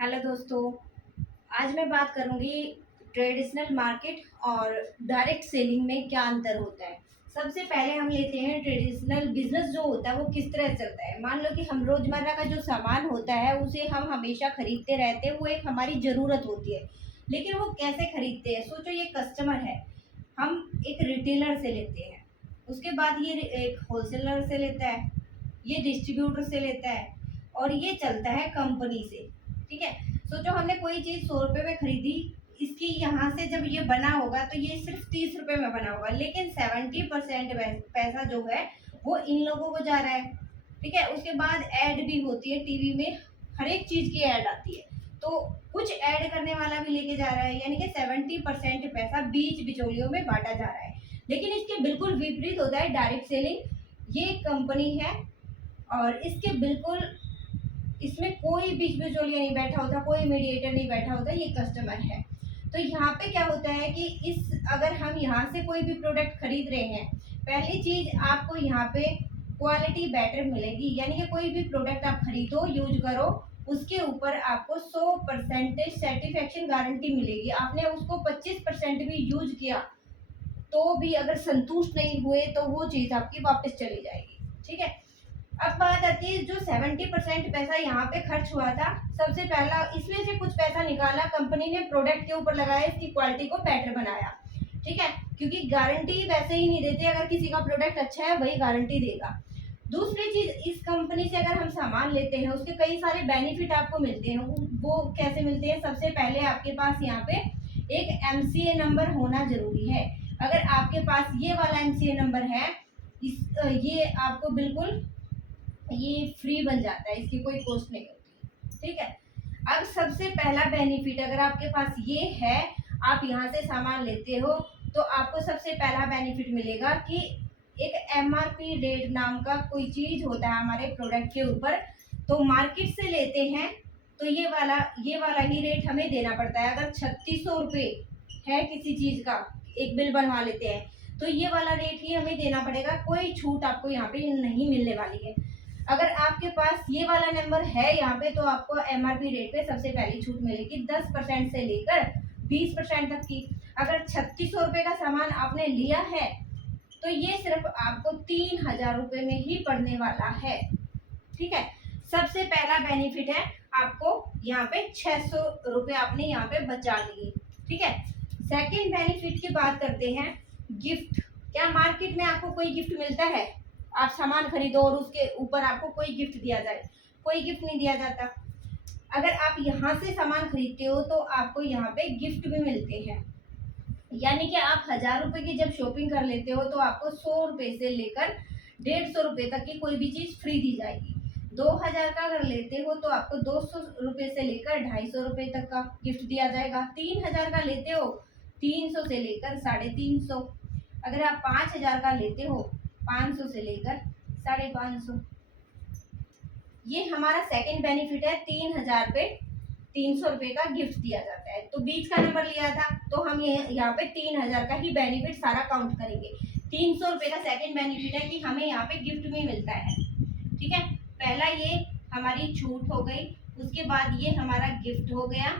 Hello दोस्तों। आज मैं बात करूंगी ट्रेडिशनल मार्केट और डायरेक्ट सेलिंग में क्या अंतर होता है। सबसे पहले हम लेते हैं ट्रेडिशनल बिजनेस जो होता है वो किस तरह चलता है। मान लो कि हम रोजमर्रा का जो सामान होता है उसे हम हमेशा खरीदते रहते हैं, वो एक हमारी ज़रूरत होती है। लेकिन वो कैसे खरीदते हैं, सोचो ये कस्टमर है, हम एक रिटेलर से लेते हैं, उसके बाद ये एक होलसेलर से लेता है, ये डिस्ट्रीब्यूटर से लेता है और ये चलता है कंपनी से। ठीक है। सोचो हमने कोई चीज़ 100 रुपये में खरीदी, इसकी यहाँ से जब ये बना होगा तो ये सिर्फ 30 रुपये में बना होगा, लेकिन 70% पैसा जो है वो इन लोगों को जा रहा है। ठीक है। उसके बाद ऐड भी होती है, टीवी में हर एक चीज़ की ऐड आती है, तो कुछ ऐड करने वाला भी लेके जा रहा है, यानी कि 70% पैसा बीच बिचौलियों में बांटा जा रहा है। लेकिन इसके बिल्कुल विपरीत होता है डायरेक्ट सेलिंग। ये कंपनी है और इसके बिल्कुल इसमें कोई बीच बिचौलिया नहीं बैठा होता, कोई मीडिएटर नहीं बैठा होता, ये कस्टमर है। तो यहाँ पे क्या होता है कि इस अगर हम यहाँ से कोई भी प्रोडक्ट खरीद रहे हैं, पहली चीज आपको यहाँ पे क्वालिटी बेटर मिलेगी, यानी कि कोई भी प्रोडक्ट आप खरीदो यूज करो उसके ऊपर आपको 100% सेटिस्फेक्शन गारंटी मिलेगी। आपने उसको 25% भी यूज किया तो भी अगर संतुष्ट नहीं हुए तो वो चीज़ आपकी वापस चली जाएगी। ठीक है। अब बात आती है जो 70% पैसा यहाँ पे खर्च हुआ था, सबसे पहला इसमें से कुछ पैसा निकाला कंपनी ने, प्रोडक्ट के ऊपर लगाया, इसकी क्वालिटी को बेटर बनाया। ठीक है। क्योंकि गारंटी वैसे ही नहीं देते, अगर किसी का प्रोडक्ट अच्छा है वही गारंटी देगा। दूसरी चीज, इस कंपनी से अगर हम सामान लेते हैं उसके कई सारे बेनिफिट आपको मिलते हैं। वो कैसे मिलते हैं, सबसे पहले आपके पास यहाँ पे एक एमसीए नंबर होना जरूरी है। अगर आपके पास ये वाला एमसीए नंबर है, ये आपको बिल्कुल ये फ्री बन जाता है, इसकी कोई कॉस्ट नहीं होती। ठीक है। अब सबसे पहला बेनिफिट अगर आपके पास ये है, आप यहाँ से सामान लेते हो तो आपको सबसे पहला बेनिफिट मिलेगा कि एक एमआरपी रेट नाम का कोई चीज होता है हमारे प्रोडक्ट के ऊपर। तो मार्केट से लेते हैं तो ये वाला ही रेट हमें देना पड़ता है। अगर 3600 रुपये है किसी चीज का, एक बिल बनवा लेते हैं तो ये वाला रेट ही हमें देना पड़ेगा, कोई छूट आपको यहाँ पे नहीं मिलने वाली है। अगर आपके पास ये वाला नंबर है यहाँ पे तो आपको एमआरपी रेट पे सबसे पहली छूट मिलेगी 10% से लेकर 20% तक की। अगर 3600 रुपये का सामान आपने लिया है तो ये सिर्फ आपको 3000 रुपये में ही पड़ने वाला है। ठीक है। सबसे पहला बेनिफिट है, आपको यहाँ पे 600 रुपये आपने यहाँ पे बचा लिए। ठीक है। सेकेंड बेनिफिट की बात करते हैं, गिफ्ट। क्या मार्केट में आपको कोई गिफ्ट मिलता है? आप सामान खरीदो और उसके ऊपर आपको कोई गिफ्ट दिया जाए? कोई गिफ्ट नहीं दिया जाता। अगर आप यहाँ से सामान खरीदते हो तो आपको यहाँ पे गिफ्ट भी मिलते हैं, यानी कि आप 1000 रुपये की जब शॉपिंग कर लेते हो तो आपको 100 रुपये से लेकर 150 रुपये तक की कोई भी चीज़ फ्री दी जाएगी। 2000 का अगर लेते हो तो आपको 200 रुपये से लेकर 250 रुपये तक का गिफ्ट दिया जाएगा। 3000 का लेते हो 300 से लेकर 350। अगर आप 5000 का लेते हो 500 से लेकर 550। ये हमारा सेकंड बेनिफिट है, 3000 पे 300 रुपये का गिफ्ट दिया जाता है। तो बीच का नंबर लिया था तो हम ये यहाँ पे 3000 का ही बेनिफिट सारा काउंट करेंगे। 300 रुपये का सेकंड बेनिफिट है कि हमें यहाँ पे गिफ्ट भी मिलता है। ठीक है। पहला ये हमारी छूट हो गई, उसके बाद ये हमारा गिफ्ट हो गया।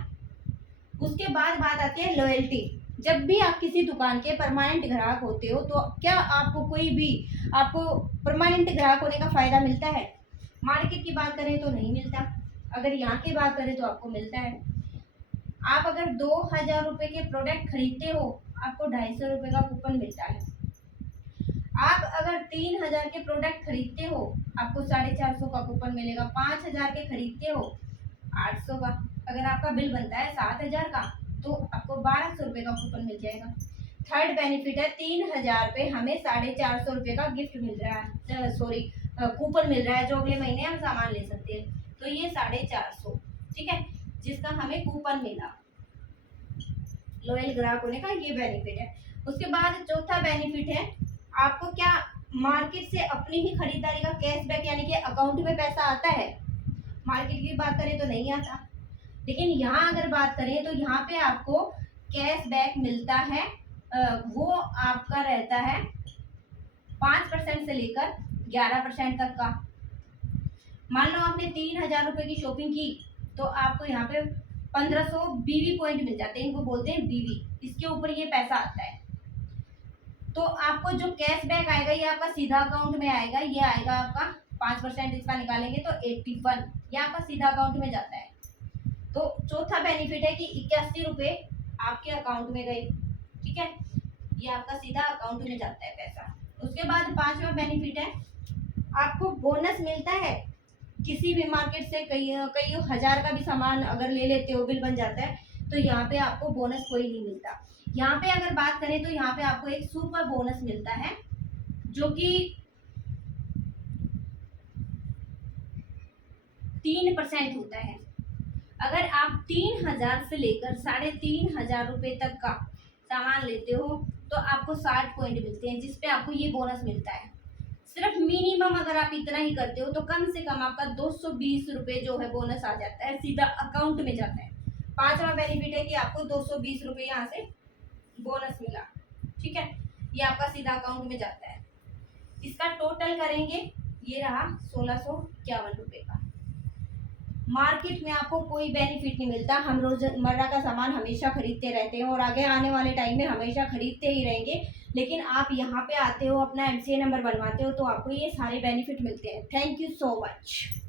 उसके बाद बात आती है लॉयल्टी। जब भी आप किसी दुकान के परमानेंट ग्राहक होते हो तो क्या आपको परमानेंट ग्राहक होने का फायदा मिलता है? मार्केट की बात करें तो नहीं मिलता, अगर यहाँ की बात करें तो आपको मिलता है। आप अगर 2000 रुपये के प्रोडक्ट खरीदते हो आपको 250 रुपये का कूपन मिलता है। आप अगर 3000 के प्रोडक्ट खरीदते हो आपको 450 का कूपन मिलेगा। 5000 के खरीदते हो 800 का। अगर आपका बिल बनता है 7000 का तो आपको 1200 रुपये का कूपन मिल जाएगा। थर्ड बेनिफिट है, 3000 पे हमें 450 रुपये का गिफ्ट मिल रहा है, सॉरी कूपन मिल रहा है, जो अगले महीने हम सामान ले सकते हैं। तो ये 450, ठीक है, जिसका हमें कूपन मिला। लॉयल ग्राहक होने का ये बेनिफिट है। उसके बाद चौथा बेनिफिट है, आपको क्या मार्केट से अपनी ही खरीदारी का कैशबैक यानी कि अकाउंट में पैसा आता है? मार्केट की बात करें तो नहीं आता, लेकिन यहाँ अगर बात करें तो यहाँ पे आपको कैशबैक मिलता है। वो आपका रहता है 5% से लेकर 11% तक का। मान लो आपने 3000 रुपये की शॉपिंग की तो आपको यहाँ पे 1500 बीवी पॉइंट मिल जाते हैं, इनको बोलते हैं बीवी। इसके ऊपर ये पैसा आता है। तो आपको जो कैशबैक आएगा ये आपका सीधा अकाउंट में आएगा, ये आएगा आपका 5% इसका निकालेंगे तो 81, ये आपका सीधा अकाउंट में जाता है। तो चौथा बेनिफिट है कि 81 रुपये आपके अकाउंट में गए, ठीक है, ये आपका सीधा अकाउंट में जाता है पैसा। उसके बाद पांचवा बेनिफिट है, आपको बोनस मिलता है। किसी भी मार्केट से कई हजार का भी सामान अगर ले लेते हो, बिल बन जाता है, तो यहाँ पे आपको बोनस कोई नहीं मिलता। यहाँ पे अगर बात करें तो यहाँ पे आपको एक सुपर बोनस मिलता है जो कि 3% होता है। अगर आप 3000 से लेकर 3500 रुपये तक का सामान लेते हो तो आपको 60 पॉइंट मिलते हैं, जिसपे आपको ये बोनस मिलता है। सिर्फ मिनिमम अगर आप इतना ही करते हो तो कम से कम आपका 220 रुपये जो है बोनस आ जाता है, सीधा अकाउंट में जाता है। पांचवा बेनिफिट है कि आपको 220 रुपये यहाँ से बोनस मिला, ठीक है, ये आपका सीधा अकाउंट में जाता है। इसका टोटल करेंगे, ये रहा 1651 रुपये का। मार्केट में आपको कोई बेनिफिट नहीं मिलता। हम रोजमर्रा का सामान हमेशा खरीदते रहते हैं और आगे आने वाले टाइम में हमेशा खरीदते ही रहेंगे, लेकिन आप यहाँ पे आते हो, अपना MCA नंबर बनवाते हो, तो आपको ये सारे बेनिफिट मिलते हैं। Thank you so much.